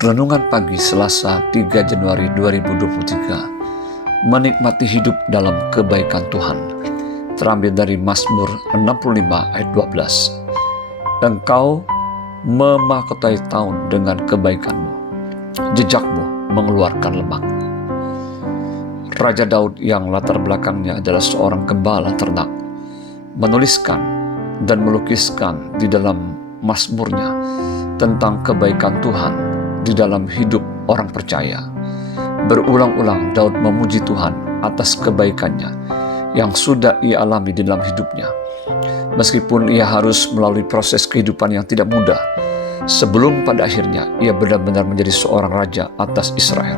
Renungan pagi Selasa 3 Januari 2023. Menikmati hidup dalam kebaikan Tuhan. Terambil dari Mazmur 65 ayat 12. Engkau memahkotai tahun dengan kebaikanmu, jejakmu mengeluarkan lemak. Raja Daud yang latar belakangnya adalah seorang gembala ternak, menuliskan dan melukiskan di dalam Mazmurnya tentang kebaikan Tuhan di dalam hidup orang percaya. Berulang-ulang Daud memuji Tuhan atas kebaikannya yang sudah ia alami di dalam hidupnya. Meskipun ia harus melalui proses kehidupan yang tidak mudah, sebelum pada akhirnya ia benar-benar menjadi seorang raja atas Israel.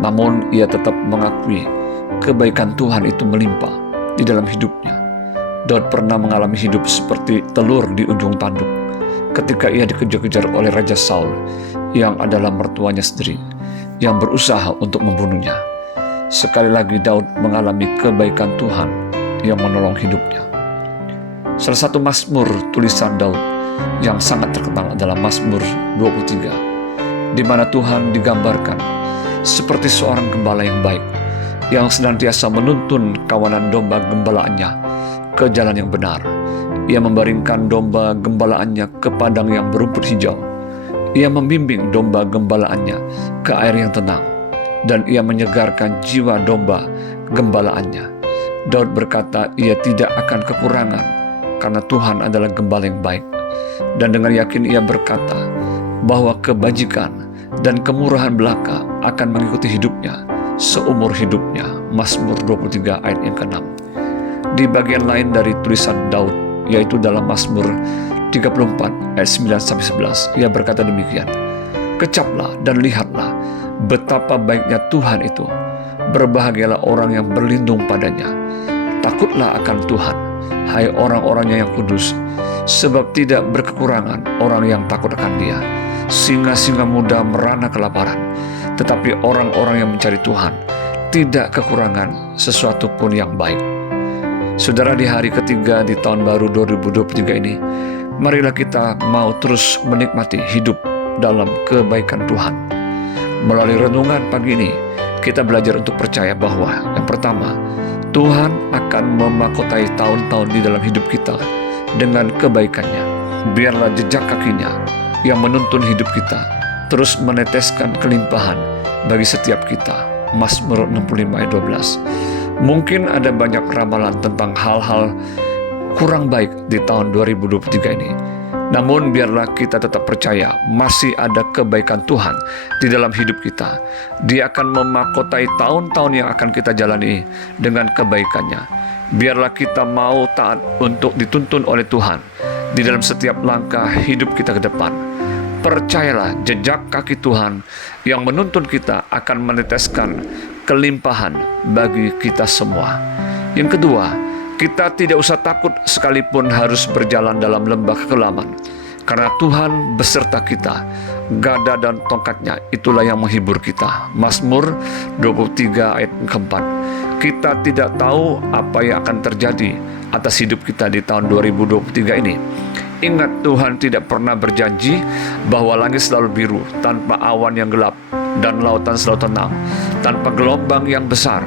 Namun ia tetap mengakui kebaikan Tuhan itu melimpah di dalam hidupnya. Daud pernah mengalami hidup seperti telur di ujung tanduk ketika ia dikejar-kejar oleh Raja Saul yang adalah mertuanya sendiri yang berusaha untuk membunuhnya. Sekali lagi Daud mengalami kebaikan Tuhan yang menolong hidupnya. Salah satu Mazmur tulisan Daud yang sangat terkenal adalah Mazmur 23, di mana Tuhan digambarkan seperti seorang gembala yang baik yang senantiasa menuntun kawanan domba gembalaannya ke jalan yang benar. Ia membaringkan domba gembalaannya ke padang yang berumput hijau. Ia membimbing domba gembalaannya ke air yang tenang, dan ia menyegarkan jiwa domba gembalaannya. Daud berkata ia tidak akan kekurangan karena Tuhan adalah gembala yang baik. Dan dengan yakin ia berkata bahwa kebajikan dan kemurahan belaka akan mengikuti hidupnya seumur hidupnya. Mazmur 23 ayat yang ke-6. Di bagian lain dari tulisan Daud, yaitu dalam Mazmur 34 ayat 9-11, ia berkata demikian, kecaplah dan lihatlah betapa baiknya Tuhan itu. Berbahagialah orang yang berlindung padanya. Takutlah akan Tuhan, hai orang-orangnya yang kudus, sebab tidak berkekurangan orang yang takut akan Dia. Singa-singa muda merana kelaparan, tetapi orang-orang yang mencari Tuhan tidak kekurangan sesuatu pun yang baik. Saudara, di hari ketiga di tahun baru 2023 ini, marilah kita mau terus menikmati hidup dalam kebaikan Tuhan. Melalui renungan pagi ini, kita belajar untuk percaya bahwa yang pertama, Tuhan akan memahkotai tahun-tahun di dalam hidup kita dengan kebaikannya. Biarlah jejak kakinya yang menuntun hidup kita terus meneteskan kelimpahan bagi setiap kita. Mazmur 65 ayat 12. Mungkin ada banyak ramalan tentang hal-hal kurang baik di tahun 2023 ini. Namun biarlah kita tetap percaya masih ada kebaikan Tuhan di dalam hidup kita. Dia akan memahkotai tahun-tahun yang akan kita jalani dengan kebaikannya. Biarlah kita mau taat untuk dituntun oleh Tuhan di dalam setiap langkah hidup kita ke depan. Percayalah jejak kaki Tuhan yang menuntun kita akan meneteskan kelimpahan bagi kita semua. Yang kedua, kita tidak usah takut sekalipun harus berjalan dalam lembah kekelaman, karena Tuhan beserta kita. Gada dan tongkatnya itulah yang menghibur kita. Mazmur 23 ayat keempat. Kita tidak tahu apa yang akan terjadi atas hidup kita di tahun 2023 ini. Ingat, Tuhan tidak pernah berjanji bahwa langit selalu biru tanpa awan yang gelap dan lautan selalu tenang tanpa gelombang yang besar.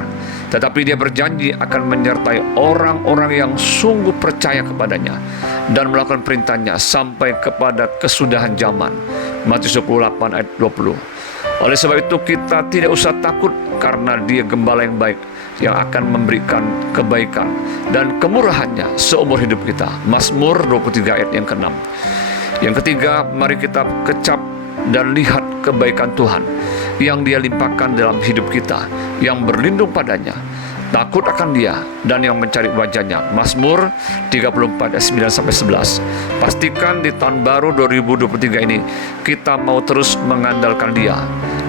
Tetapi Dia berjanji akan menyertai orang-orang yang sungguh percaya kepadanya dan melakukan perintahnya sampai kepada kesudahan zaman. Matius 28 ayat 20. Oleh sebab itu kita tidak usah takut, karena Dia gembala yang baik yang akan memberikan kebaikan dan kemurahannya seumur hidup kita. Mazmur 23 ayat yang ke-6. Yang ketiga, mari kita kecap dan lihat kebaikan Tuhan yang Dia limpahkan dalam hidup kita, yang berlindung padanya, takut akan Dia, dan yang mencari wajahnya. Mazmur 34 ayat 9-11. Pastikan di tahun baru 2023 ini kita mau terus mengandalkan Dia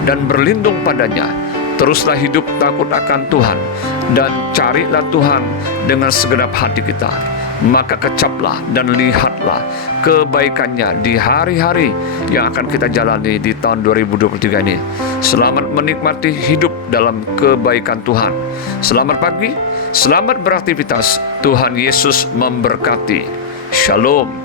dan berlindung padanya. Teruslah hidup takut akan Tuhan dan carilah Tuhan dengan segenap hati kita. Maka kecaplah dan lihatlah kebaikannya di hari-hari yang akan kita jalani di tahun 2023 ini. Selamat menikmati hidup dalam kebaikan Tuhan. Selamat pagi, selamat beraktivitas. Tuhan Yesus memberkati. Shalom.